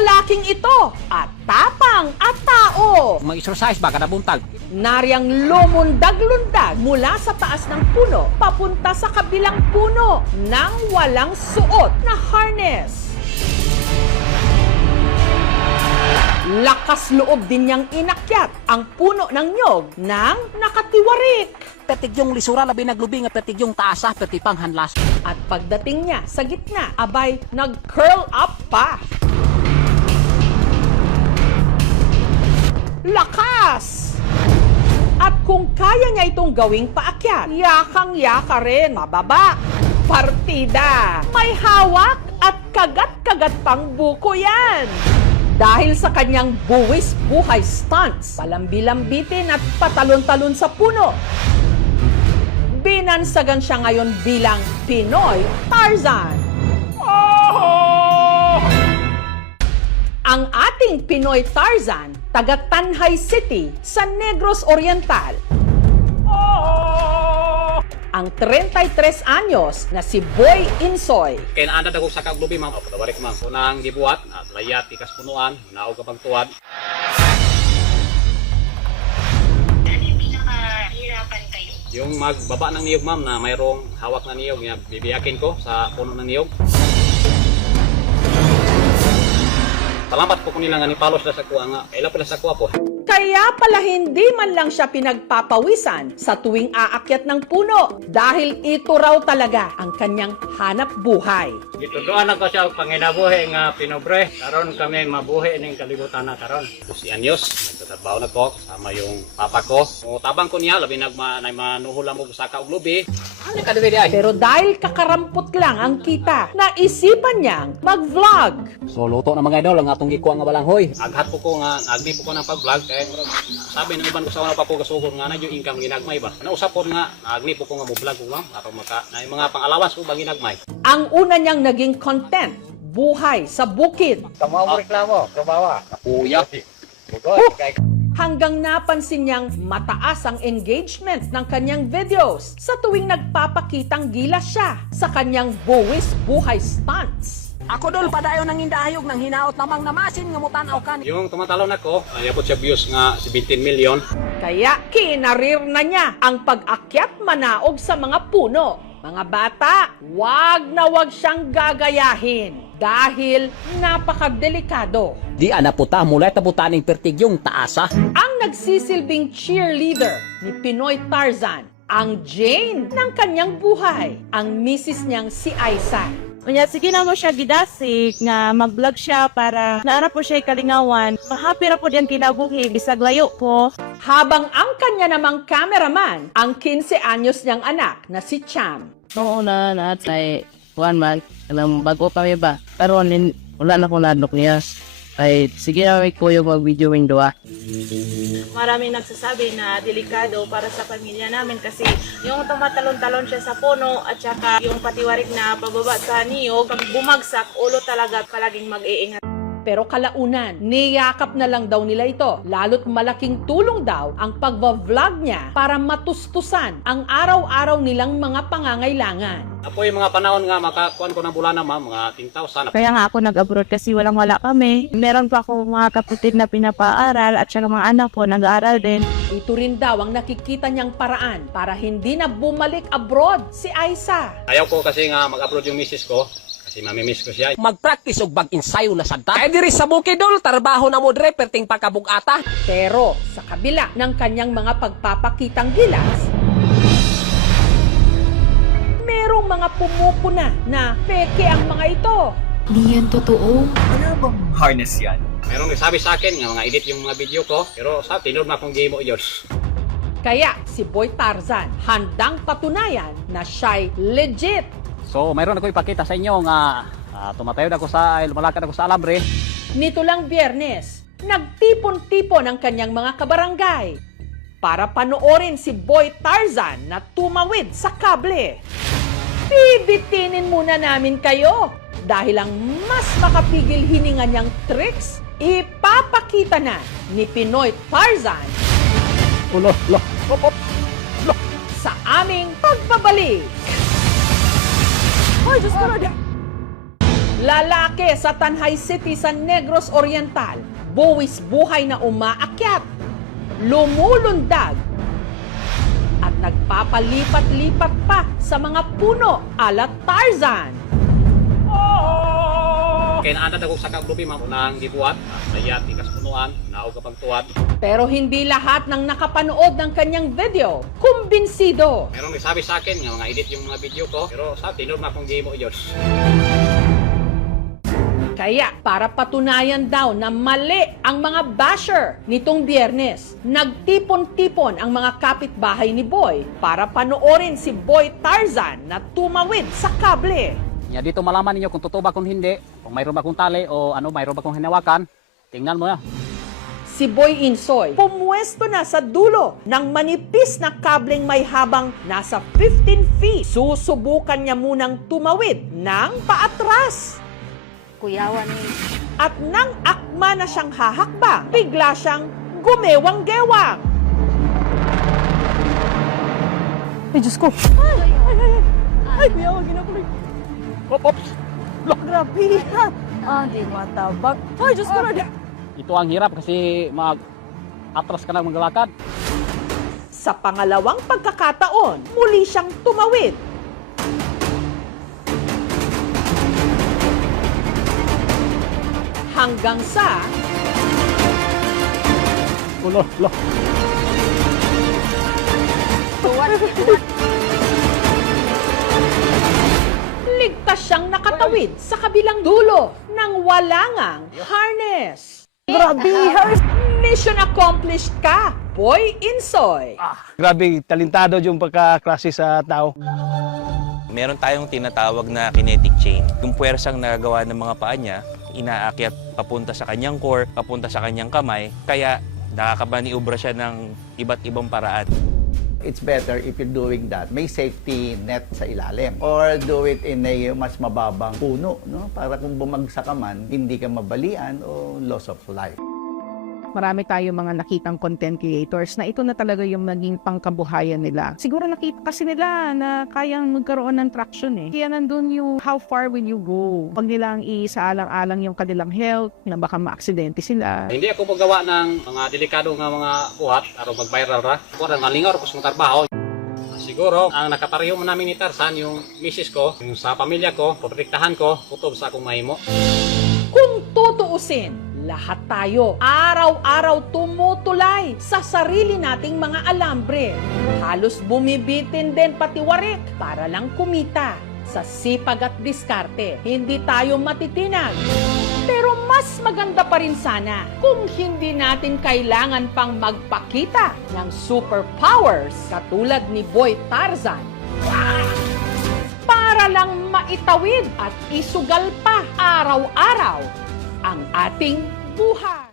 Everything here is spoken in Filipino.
lalaking ito at tapang at tao. Mag-exercise ba kada buntag? Nariyang lumundag-lundag mula sa taas ng puno papunta sa kabilang puno nang walang suot na harness. Lakas loob din niyang inakyat ang puno ng nyog nang nakatiwarik. Pertigyong lisura labi naglubi nga pertigyong taasa pertipang hanlas. At pagdating niya sa gitna, abay nag-curl up pa. Lakas! At kung kaya niya itong gawing paakyat, yakang-yaka rin mababa. Partida! May hawak at kagat-kagat pang buko yan! Dahil sa kanyang buwis buhay stunts, palambi-lambitin at patalon-talon sa puno. Binansagan siya ngayon bilang Pinoy Tarzan. Ang ating Pinoy Tarzan, taga Tanhay City sa Negros Oriental. Ang 33 anyos na si Boy Insoy. Kaya naanda dagog sa kaglubi ma'am. Patawarik ma'am. Unang gibuhat at layat ikas punuan, naog kapag tuwad. Ano yung pinakahirapan kayo? Yung magbaba ng niyog ma'am na mayroong hawak na niyog, nga bibiyakin ko sa puno ng niyog. Salamat po nila nga ni Palos na sa kuha nga. Kailan pala sa kuha po. Kaya pala hindi man lang siya pinagpapawisan sa tuwing aakyat ng puno dahil ito raw talaga ang kanyang hanap buhay. Gituduan ako siya panginabuhi nga pinobre. Karon kami mabuhi ning kalibutan na karon. Si Anyos, nagtatrabaho na ko, sama yung papa ko. O tabang ko niya, labi manuhulan mo sa kauglubi. Ano ka di ay? Pero dahil kakarampot lang ang kita, naisipan niyang mag-vlog. So luto na mga idol, ang atong gikuha nga balanghoy. Aghat po ko nga, agdi po ko ng pag-vlog. Kaya sabi ng iban ko sa mga papugasuhon nga na yung income ginagmay ba. Nausap po nga, agdi po ko nga mo-vlog ko nga. Para na yung mga pang-alawans ko bang ginagmay. Ang una niyang naging content, buhay sa bukid. Tama mo reklamo, kabawa. Kuya. Hanggang napansin niyang mataas ang engagement ng kanyang videos sa tuwing nagpapakitang gilas siya sa kanyang buwis buhay stunts. Ako dol padayon ng indahayog ng hinaot namang namasin nga mutanaw kan. Yung tumatalon ako, ayabot siya views nga 17 million. Kaya kinarir na niya ang pag-akyat manaog sa mga puno. Mga bata, wag na wag siyang gagayahin dahil napakadelikado. Di ana puta mulay tabutaning pertigyong taasa. Ang nagsisilbing cheerleader ni Pinoy Tarzan, ang Jane ng kanyang buhay, ang misis niyang si Aiza. Kanya sige na mo siya gidasik nga mag-vlog siya para naara po siya kalingawan. Mahapi ra po diyan kinabuhi bisag layo po. Habang ang kanya namang cameraman, ang 15 anyos niyang anak na si Cham. Noon na natay one month, alam bago pa may ba. Pero wala na ko nadok niya. Ay sige na may kuyo mag-video wing dua. Maraming nagsasabi na delikado para sa pamilya namin kasi yung tumatalon-talon siya sa puno at saka yung patiwarik na pababa sa niyog, pag bumagsak, ulo talaga palaging mag-iingat. Pero kalaunan, niyakap na lang daw nila ito. Lalo't malaking tulong daw ang pagva-vlog niya para matustusan ang araw-araw nilang mga pangangailangan. Apo yung mga panahon nga makakuan ko ng bulana ma'am, mga 10,000. Kaya nga ako nag-abroad kasi walang-wala kami. Meron pa ako mga kapatid na pinapaaral at saka mga anak ko nag-aaral din. Ito rin daw ang nakikita niyang paraan para hindi na bumalik abroad si Aiza. Ayaw ko kasi nga mag-upload yung misis ko. Kasi mamimiss ko siya. Mag-practice og bag-insayo na sagta. Kaya diri sa bukidol, trabaho na mo dre, perting pagkabugata. Pero sa kabila ng kanyang mga pagpapakitang gilas, merong mga pumupuna na peke ang mga ito. Di yan totoo. Mayroong nagsabi sa akin nga mga edit yung mga video ko. Pero sa tinod na akong game mo yun. Kaya si Boy Tarzan handang patunayan na siya'y legit. So mayroon ako ipakita sa inyo nga tumatayod ako sa lumalakad ako sa alambre. Nito lang Biyernes, nagtipon-tipon ang kanyang mga kabarangay para panoorin si Boy Tarzan na tumawid sa kable. Bibitinin muna namin kayo dahil ang mas makapigil hininga niyang tricks, ipapakita na ni Pinoy Tarzan sa aming pagbabalik. Hoy, Diyos ko na Lalaki sa Tanay City sa Negros Oriental, buwis buhay na umaakyat, lumulundag, at nagpapalipat-lipat pa sa mga puno ala Tarzan. Kaya naanad ako sa kablubi, ma'am, unang gibuhat, sayat, ikas punuan, naog kapag tuwad. Pero hindi lahat ng nakapanood ng kanyang video kumbinsido. Meron may sabi sa akin nga mga edit yung mga video ko, pero sa tinod na akong gimo Diyos. Kaya para patunayan daw na mali ang mga basher nitong Biyernes, nagtipon-tipon ang mga kapitbahay ni Boy para panoorin si Boy Tarzan na tumawid sa kable. Ya, dito malaman ninyo kung totoo ba kung hindi, kung mayroon ba kong tali o ano, mayroon ba kong hinawakan. Tingnan mo na. Si Boy Insoy, pumuesto na sa dulo ng manipis na kableng may habang nasa 15 feet. Susubukan niya munang tumawid ng paatras. Kuyawan ni. At nang akma na siyang hahakbang, bigla siyang gumewang-gewang. Ay, Diyos ko! Ay, kuyawan, ginakuloy. Ops! Grabe! Di matabag. Ay, Diyos ko na! Ito ang hirap kasi mag-atras ka na maglalakad. Sa pangalawang pagkakataon, muli siyang tumawid. Hanggang sa Ulo, lo. ligtas siyang nakatawid sa kabilang dulo ng walangang harness. Grabe! Mission accomplished ka, Boy Insoy! Grabe, talentado yung pagkaklase sa tao. Meron tayong tinatawag na kinetic chain. Yung puwersang nagagawa ng mga paa niya, inaakyat papunta sa kanyang core, papunta sa kanyang kamay, kaya nakakabaniubra siya ng iba't ibang paraan. It's better if you're doing that. May safety net sa ilalim. Or do it in a mas mababang puno, no? Para kung bumagsak ka man, hindi ka mabalian o loss of life. Marami tayo mga nakitang content creators na ito na talaga yung naging pangkabuhayan nila. Siguro nakita kasi nila na kayang magkaroon ng traction eh. Kaya nandun yung how far will you go? Pag nilang isaalang-alang yung kanilang health, na baka ma-aksidente sila. Hindi ako magawa ng mga delikado nga mga buhat, aron mag-viral ra. Kung malingaw ko sa trabaho. Siguro, ang nakapareho mo namin ni Tarzan, yung misis ko, yung sa pamilya ko, protektahan ko, kutob sa akong mahimo. Kung tutuusin, lahat tayo araw-araw tumutulay sa sarili nating mga alambre. Halos bumibitin din pati warik para lang kumita. Sa sipag at diskarte, hindi tayo matitinag. Pero mas maganda pa rin sana kung hindi natin kailangan pang magpakita ng superpowers katulad ni Boy Tarzan. Para lang maitawid at isugal pa araw-araw ang ating buhay.